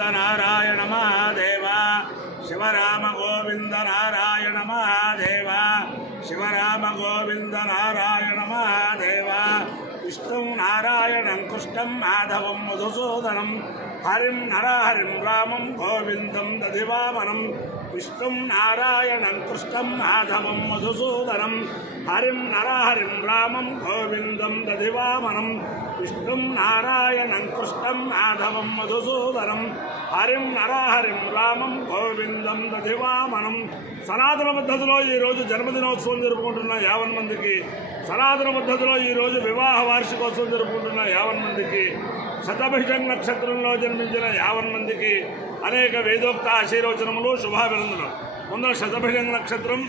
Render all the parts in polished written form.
नारायण महादेव शिवराम गोविंद नारायण महादेव शिवराम गोविंद नारायण महादेव विष्णु नारायणं कृष्णं माधवं मधुसूदनं हरिं नरहरिं रामं गोविंदं दधिवामनं विष्णु नारायणं कृष्णं माधवं मधुसूदनं हरिं नरहरिं रामं गोविंदं दधिवामनं विष्णु नारायणं कृष्णं माधवं मधुसूदनं हरिं नरहरिं रामं गोविंदं दधिवामनं సనాతన పద్ధతిలో ఈరోజు జన్మదినోత్సవం జరుపుకుంటున్న 50 మందికి, సనాతన పద్ధతిలో ఈరోజు వివాహ వార్షికోత్సవం జరుపుకుంటున్న 50 మందికి, శతభిషం నక్షత్రంలో జన్మించిన 50 మందికి అనేక వేదోక్త ఆశీర్వచనములు, శుభాభినందనలు. ముందర శతభిషం నక్షత్రం,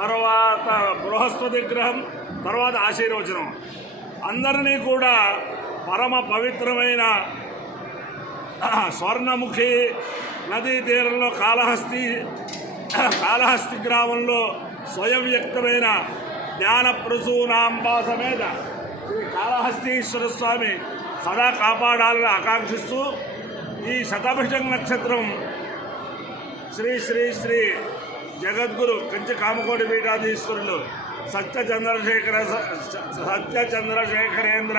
తర్వాత బృహస్పతి గ్రహం, తర్వాత ఆశీర్వచనం. అందరినీ కూడా పరమ పవిత్రమైన స్వర్ణముఖి నదీ తీరంలో కాళహస్తి గ్రామంలో స్వయం వ్యక్తమైన జ్ఞాన ప్రసూనాంబ సమేత శ్రీ కాళహస్తీశ్వర స్వామి సదా కాపాడాలని ఆకాంక్షిస్తూ ఈ శతభిషం నక్షత్రం శ్రీ శ్రీ శ్రీ జగద్గురు కంచి కామకోటి పీఠాధీశ్వరులు సత్యచంద్రశేఖరేంద్ర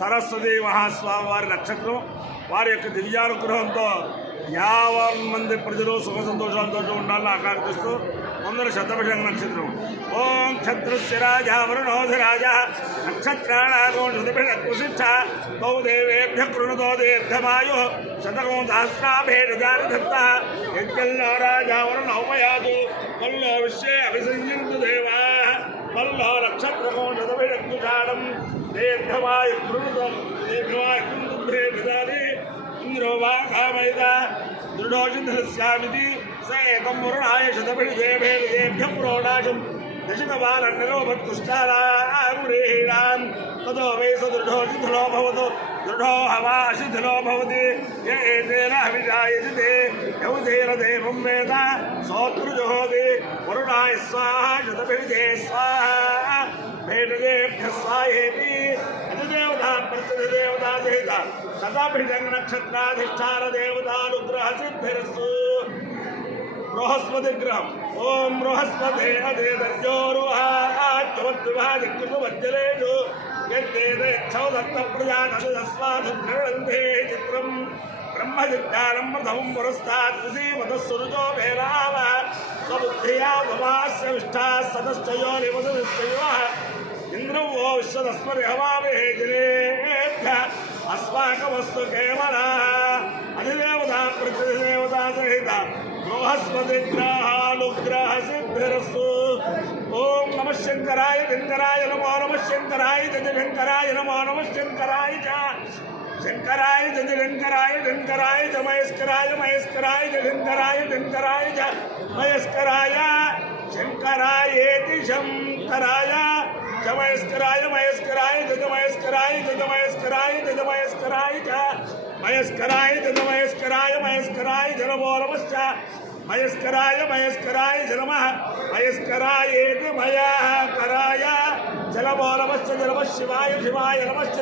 సరస్వతి మహాస్వామి వారి నక్షత్రం. వారి యొక్క దివ్యానుగ్రహంతో 50 మంది ప్రజలు సుఖ సంతోషాలతో ఉండాలని ఆకాంక్షిస్తూ ముందర శతభిషం నక్షత్రం. ఓం క్షత్రస్య రాజా వరుణోధిరాజ నక్షత్రాణాగోషిష్ట తౌ దేవేభ్య కృణుతో దీర్ఘమాయు శతకం సహస్రాభేడజానధత్త యజ్ఞల్లో రాజా వరుణోపయాదు కల్లో విశ్వే అభిసంయంతు దేవా కల్లో నక్షత్రకం శతభిషాడం దీర్ఘమాయు కృణుతో దీర్ఘమాయుభేదాది ఇంద్రో వా కామైద దృఢోషిధస్యామితి స ఏకం వరుణాయ శతభిషేభ్య ప్రోడాశం దశకవాలన్నలోపత్కుష్టారామురేహీణాం తతో వై స దృఢోషిధులో భవతు దృఢో హవాషిధులో భవతి ఏతేన హవిషాయజితే యౌతేన దేవం వేద సోతృజోహోతి వరుణాయ స్వాహ శతభిషే స్వాహ భేటదేభ్య స్వాహేతి అధిదేవతా ప్రత్యధిదేవతా సహిత శతభిషం నక్షత్రాధిష్టాన దేవతానుగ్రహ సిద్ధిరస్సు. బృహస్పతి గ్రహం. ఓం బృహస్పతే అదేదర్యోరుహాజ్జలేషు యత్తేదక్షౌదత్త ప్రజాతస్వాధే చిత్రం బ్రహ్మజిజ్ఞానం ప్రథమం పురస్తాద్విసీమతస్సురుజో భేరావ స్వబుద్ధియా భవాస్య విష్ఠా సదశ్చయో నివసవిశ్చయో ఇంద్రం ఓ విశ్వదస్మరి హవామహే జనేభ్య అస్మాకమస్తు కేవల అధిదేవతా ప్రతిదేవతా సహిత బృహస్పతి గ్రహానుగ్రహ సిద్ధిరస్సు. ఓం నమ శంకరాయ శంకరాయ నమో నమ శంకరాయ శంకరాయ నమో నమ శంకరాయ శంకరాయ శంకరాయ శంకరాయ మహేశ్వరాయ మహేశ్వరాయ శంకరాయ శంకరాయ మహేశ్వరాయ శంకరాయేతి శంకరాయ మహేశ్వరాయ మహేశ్వరాయ మహేశ్వరాయ మహేశ్వరాయ మహేశ్వరాయ మహేశ్వరాయ మహేశ్వరాయ మహేశ్వరాయ నమో నమశ్చ మహేశ్వరాయ మహేశ్వరాయ నమ మహేశ్వరాయేతి మయాకరాయ నమో నమశ్చ నమ శివాయ శివాయ నమశ్చ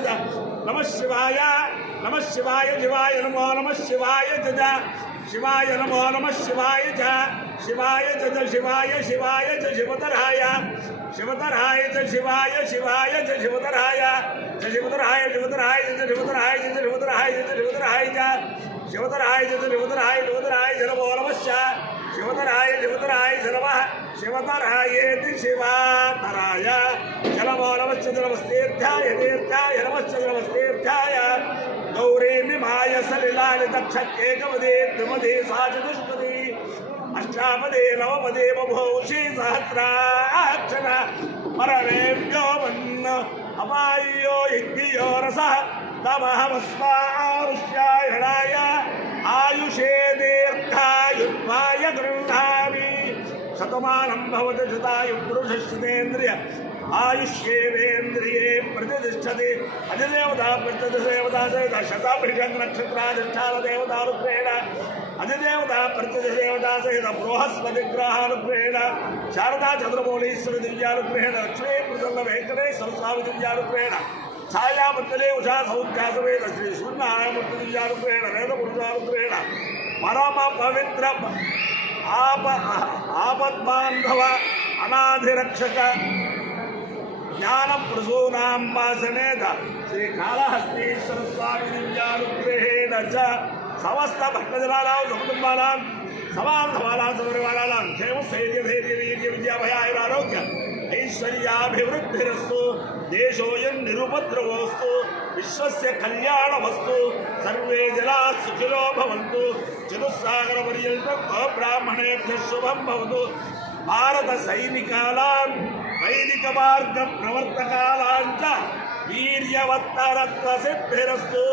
నమ శివాయ నమ శివాయ శివాయ నమో నమ శివాయ జ శివాయ నమో నమ శివాయ జ శివాయ జ శివాయ శివాయ జ శివతరాయ శివతరాయ జ శివాయ శివాయ జ శివతరాయ జ శివతరాయ శివతరాయ జ శివతరాయ జ శివతరాయ జ శివతరాయ జ శివతరాయ జ శివతరాయ శివతరాయ జ నమో నమశ్చ శివతరాయ శివతరాయ నమ శివతరాయేతి శివాతరాయ నమో నమశ్చ నమస్తీర్థాయ తీర్థాయ నమశ్చ నమస్తీర్థాయ గౌరీ నిమాయ సలిలాని దక్షేకవదే త్రిమదే సా చతుష్పది అష్టాపదే నవపదే బభూషి సహస్రాక్షర పరమేభ్యో మన్న అపాయో యజ్ఞో రస తమహమస్మారుష్యాయణాయ ఆయుషే దీర్ఘాయుర్వాయ గృహామి శతమానం భవతి శతాయు పురుషశ్రుతేంద్రియ ఆయుష్యేంద్రియే ప్రతిష్టతి అధిదేవతా ప్రత్యధిదేవతా సహిత శతభిషం నక్షత్రాధిష్టాన దేవతానుగ్రహేణ అధిదేవతా ప్రత్యధిదేవతా సహిత బృహస్పతి గ్రహానుగ్రహేణ శారదా చంద్రమౌళీశ్వర దివ్యానుగ్రహేణ లక్ష్మీ ప్రసన్న వెంకటేశ్వర స్వామి దివ్యానుగ్రహేణ ಛಾಯಾಮತ್ತಲೇ ಉಷಾ ಸೌಖ್ಯಾಸವೇದ ಶ್ರೀ ಸೂರ್ಯನಾರಾಯಣಮೂರ್ತಿಯಾರುದ್ರೇಣ ವೇದಪುರುಷಾರುದ್ರೇಣ ಪರಮ ಪವಿತ್ರ ಆಪದ್ಬಾಂಧವ ಅನಾಧಿರಕ್ಷಕ ಜ್ಞಾನ ಪ್ರಸೂನಾಂಬಾಸನೇದ ಶ್ರೀ ಕಾಳಹಸ್ತೀಶ್ವರ ಸ್ವಾಮಿ ದಿವ್ಯಾನುಗ್ರಹೇಣ ಚ ಸಮಸ್ತ ಭಕ್ತಜನಾನಾಂ ಸಮುದುಂಬಾನಾಂ ಸಮಾನವಾಲಾಂ ಸಮರಿವಾಲಾಂ ಕ್ಷೇಮ ಸ್ಥೈರ್ಯ ಧೈರ್ಯ ವೀರ್ಯ ವಿದ್ಯಾಭಯಾಯುರಾರೋಗ್ಯ ಐಶ್ವರ್ಯಾಭಿವೃದ್ಧಿರಸ್ತು ದೇಶೋಯಂ ನಿರುಪದ್ರವೋಸ್ತು ವಿಶ್ವಸ್ಯ ಕಲ್ಯಾಣವಸ್ತು ಸರ್ವೇ ಜನಾಃ ಸುಖಿನೋ ಭವಂತು ಚತುಸ್ಸಾಗರ ಪರ್ಯಂತಂ ಬ್ರಾಹ್ಮಣೇಭ್ಯಃ ಶುಭಂ ಭವತು ಭಾರತ ಸೈನಿಕಾನಾಂ ವೈದಿಕ ಮಾರ್ಗ ಪ್ರವರ್ತಕಾನಾಂಚ ವೀರ್ಯವತ್ತರತ್ವ ಸಿದ್ಧಿರಸ್ತು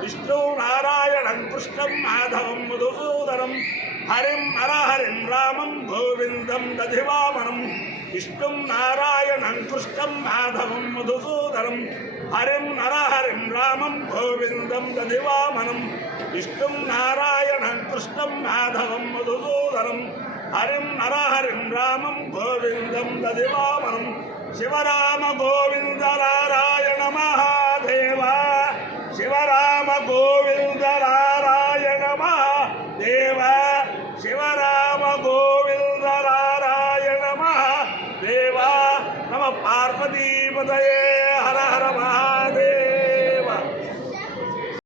ವಿಷ್ಣು ನಾರಾಯಣಂ ಕೃಷ್ಣಂ ಮಾಧವಂ ಮಧುಸೂದನಂ ಹರಿಂ ನರಹರಿಂ ರಾಮಂ ಗೋವಿಂದಂ ದಧಿವಾಮನಂ ವಿಷ್ಣುಂ ನಾರಾಯಣಂ ಕೃಷ್ಣಂ ಮಾಧವಂ ಮಧುಸೂದನಂ ಹರಿಂ ನರಹರಿಂ ರಾಮಂ ಗೋವಿಂದಂ ದಧಿವಾಮನಂ ವಿಷ್ಣುಂ ನಾರಾಯಣಂ ಕೃಷ್ಣಂ ಮಾಧವಂ ಮಧುಸೂದನಂ ಹರಿಂ ನರಹರಿಂ ರಾಮಂ ಗೋವಿಂದಂ ದಧಿವಾಮನಂ ಶಿವರಾಮ ಗೋವಿಂದ ನಾರಾಯಣ ಮಹಾದೇವ ಶಿವರಾಮ ಗೋವಿಂದ ನಾರಾಯಣ ಮಹಾದೇವ ಶಿವರಾಮ ಗೋವಿಂದ ನಾರಾಯಣ ಮಹಾದೇವ ನಮ ಪಾರ್ವತೀಪತಯೇ